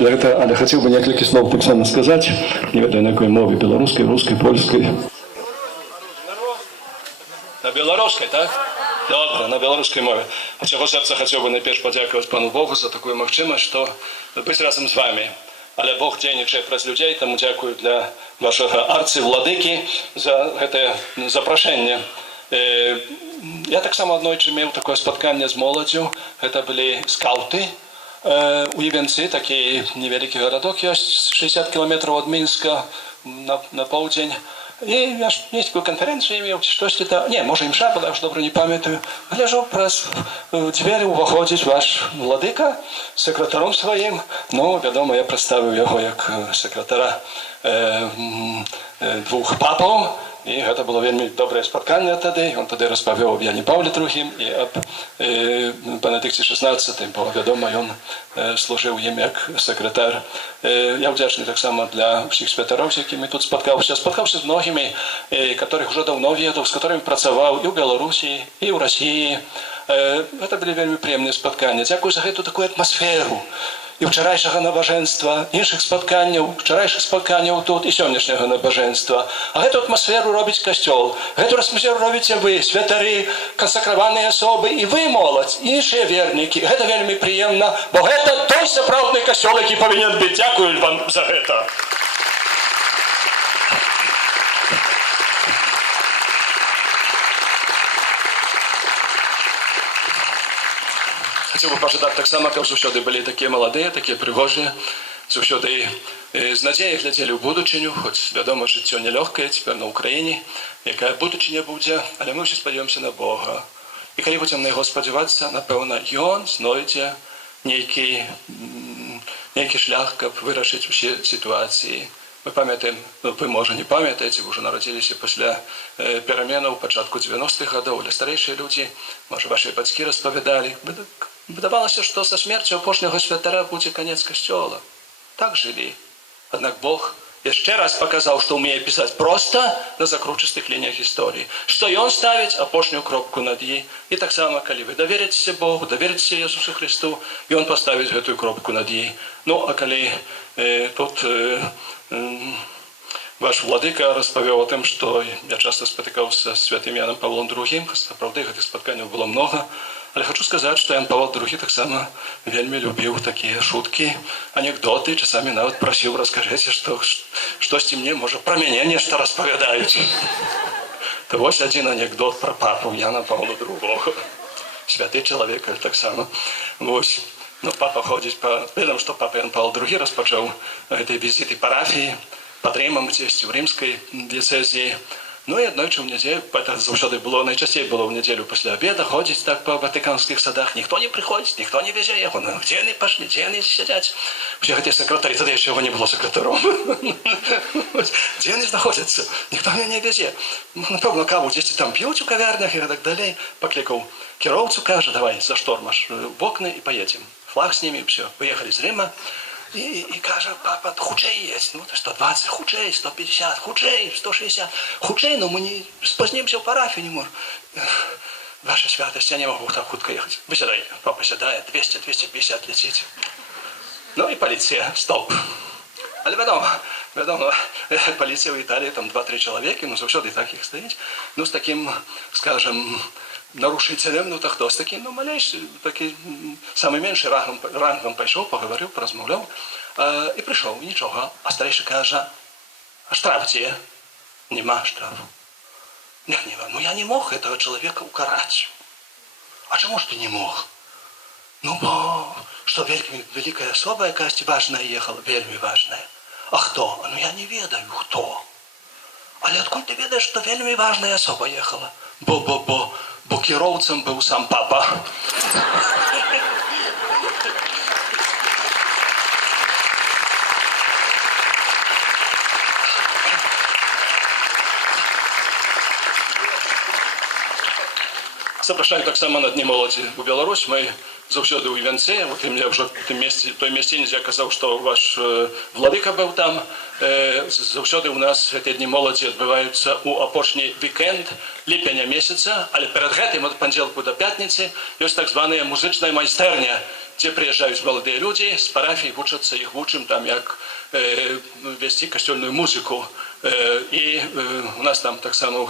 для гэта але хацеў бы некалькі слоў таксама сказаць не ведаю на якой мове беларускай рускай польскай на беларускай так добра на беларускай мове ад чаго сэрца хацеў бы найперш падзякаваць пану богу за такую магчымасць што быць разам з вами але бог дзейнічае праз людзей таму дзякую для вашага арцы владыкі за гэтае запрашэнне Э, я таксама аднойчы меў такое спатканне з моладзю гэта былі скаўты Е, у Євенці такий невеликий городок є 60 кілометрів від Мінська на, південь. І я ж конференцію. Ні, може імша була, я вже добре не пам'ятаю. Гляжу, през е, двері виходить ваш владика з секретарем своїм. Ну, відомо, я представив його як е, I to było bardzo dobre spotkanie wtedy. On wtedy rozmawiał o Janie Pawle II i o Benedykcie XVI. Było wiadomo, i on służył im jak sekretarz. Ja wdzięczny tak samo dla wszystkich światarów, z jakimi tu spotkał się. Spotkał się z mnogimi, których już dawno wiedzą, z którymi pracował i w Białorusi, i w Rosji. To byli bardzo przyjemne spotkania. Dziękuję za tę taką atmosferę прыемныя спатканні дзякую за гэту такую атмасферу і ўчарайшага набажэнства іншых спатканняў учарайшых спатканняў тут і сённяшняга набажэнства а гэту атмасферу робіць касцёл гэту атмасферу робіце вы святары кансакраваныя асобы і вы моладзь іншыя вернікі гэта вельмі прыемна бо гэта той сапраўдны касцёл які павінен быць дзякую вам за гэта Хацеў бы пажадаць таксама, каб заўсёды былі такія маладыя, такія прыгожыя, заўсёды э, з надзеяй глядзелі ў будучыню, хоць вядома, жыццё нялёгкае цяпер на ўкраіне, якая будучыня будзе, але мы ўсе спадзяёмся на Бога. І калі будзем на яго спадзявацца, напэўна, ён знойдзе нейкі, м, нейкі шлях, каб вырашыць усе сітуацыі. Мы памятаем, ну, вы можа не памятаеце, вы ўжо нарадзіліся пасля э, пераменаў пачатку 90-х гадоў, але старэйшыя людзі, можа вашыя бацькі распавядалі. Wydawało się, że ze śmiercią poszłego światara będzie koniec Kościoła. Tak żyli. Jednak Bóg jeszcze raz pokazał, że umie pisać prosto na zakruczystych liniach historii. Что и он ставит опошнюю кропку над ей. И так само, коли вы доверитесь Богу, доверитесь Иисусу Христу, и он поставит эту кропку над ей. Ну, а коли э, тут э, э, ваш владыка распавёў о тым, што я часто спатыкаўся з святым Яном Павлом II, правда, гэтых спатканняў было много, але хочу сказаць, што Ян Павел II таксама вельмі любіў такія шуткі, анекдоты, часамі нават прасіў раскажыце, што штосьці мне можа пра мяне нешта распавядаюць. То вось адзін анекдот пра папу Яна Павла II. Святы чалавек таксама. Вось. Ну, папа ходзіць па... Ведам, што папа Ян Павел II распачаў гэтай візіты парафіі пад Рымам дзесьці ў рымскай дыяцэзіі. Ну і аднойчы ў нядзелю, гэта заўсёды было, найчасцей было ў нядзелю пасля абеда, ходзіць так па ватыканскіх садах, ніхто не прыходзіць, ніхто не вязе яго, ну дзе яны пашлі, дзе яны сядзяць. Усе гэтыя сакратары, тады яшчэ яго не было сакратаром. Дзе яны знаходзяцца? Ніхто мяне не вязе. Ну, Напэўна, каву дзесьці там п'юць у кавярнях і так далей. Паклікаў кіроўцу, кажа, давай за штормаш в окны і паедзем. Флаг с ними, все. Выехали з Рима. І, і каже, папа, худшей є, ну, то 120, худшей, 150, худшей, 160, худшей, ну, ми не спознімся в парафію, не можу. Ваша святость, я не могу так худко ехать. Вы сядайте. Папа сядает, 200, 250 летит. Ну и полиция, стоп. Але вядома, вядома, паліцыя ў Італіі там два-тры чалавекі, ну заўсёды так іх стаіць. Ну з такім, скажем, нарушителем, ну то хто з таким, ну малейшы, такі м, самы меншы рангам, рангам пайшоў, пагаварыў, паразмаўляў э, і прыйшоў, нічога. А старэйшы кажа, а штраф дзе? Нема штрафу. Не, не, ну я не мог этого человека укарать. А чему ж ты не мог? Ну, бо, что вельми, великая особа, якась важная ехала, вельми важная. А хто? Ну, я не ведаю, хто. Але откуль ты ведаешь, что вельми важная особа ехала? Бо, bo kierowcą był sam papa. Zapraszam tak samo na Dni Młodzi w Białoruś. My Мы заўсёды ў Івянце, вот і мне ўжо в тым месцы, той мясціне, дзе я казаў, што ваш э, владыка быў там. Э, заўсёды ў нас гэтыя дні моладзі адбываюцца ў апошні вікенд ліпеня месяца, але перад гэтым ад панедзелку да пятніцы ёсць так званая музычная майстэрня. gdzie przyjeżdżają młode ludzie z parafii, uczą się ich, uczym tam jak e, wести kościelną muzykę. E, I e, u nas tam tak samo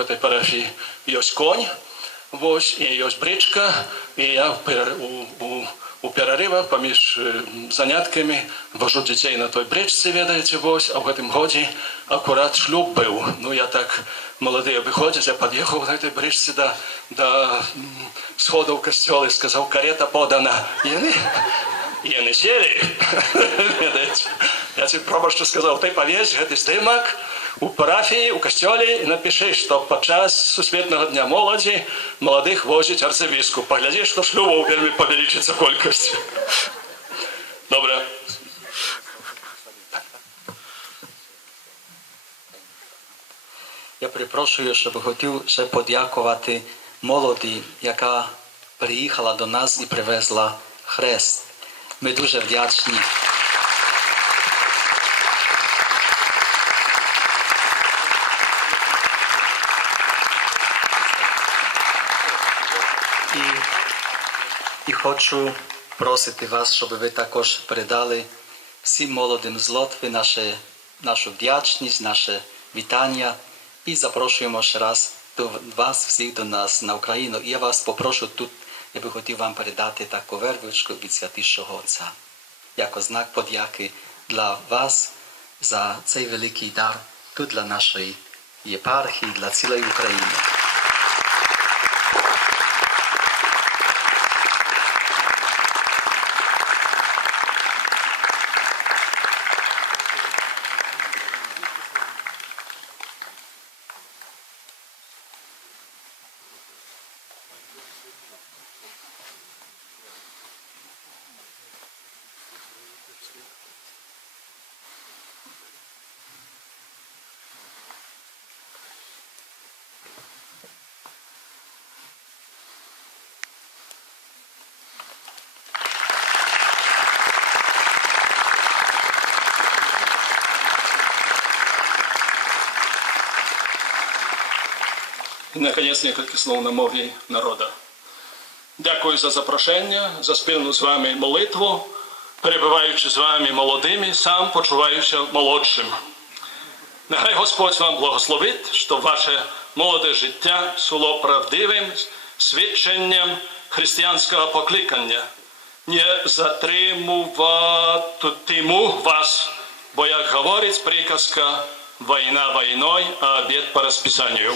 w tej parafii Ось, і ось бричка, і я у, у, у переривах поміж е, занятками вожу дітей на той бричці, відаєте, ось, а в цьому годі акурат шлюб був. Ну, я так молодий виходить, я під'їхав на до, до м, сходу в костьол і сказав, карета подана. І вони, і вони сіли. Відаєте. Я ці пробував, що сказав, ти повесь, гэтий здимак, у парафії, у костьолі і напиши, що під час Сусвітнього дня молоді молодих возить арцебіскуп. Погляди, що шлюбов вельми повеличиться кількість. Добре. Я перепрошую, щоб хотів ще подякувати молоді, яка приїхала до нас і привезла хрест. Ми дуже вдячні. І хочу просити вас, щоб ви також передали всім молодим з Лотви наше, нашу вдячність, наше вітання і запрошуємо ще раз до вас всіх до нас на Україну. І я вас попрошу тут, я би хотів вам передати таку вервичку від святішого Отця, як знак подяки для вас за цей великий дар тут для нашої єпархії, для цілої України. І, наконець, кілька слов на мові народа. Дякую за запрошення, за спільну з вами молитву. Перебуваючи з вами молодими, сам почуваюся молодшим. Нехай Господь вам благословить, щоб ваше молоде життя було правдивим свідченням християнського покликання. Не затримуватиму вас, бо, як говорить приказка, війна войной, а обед по розписанню.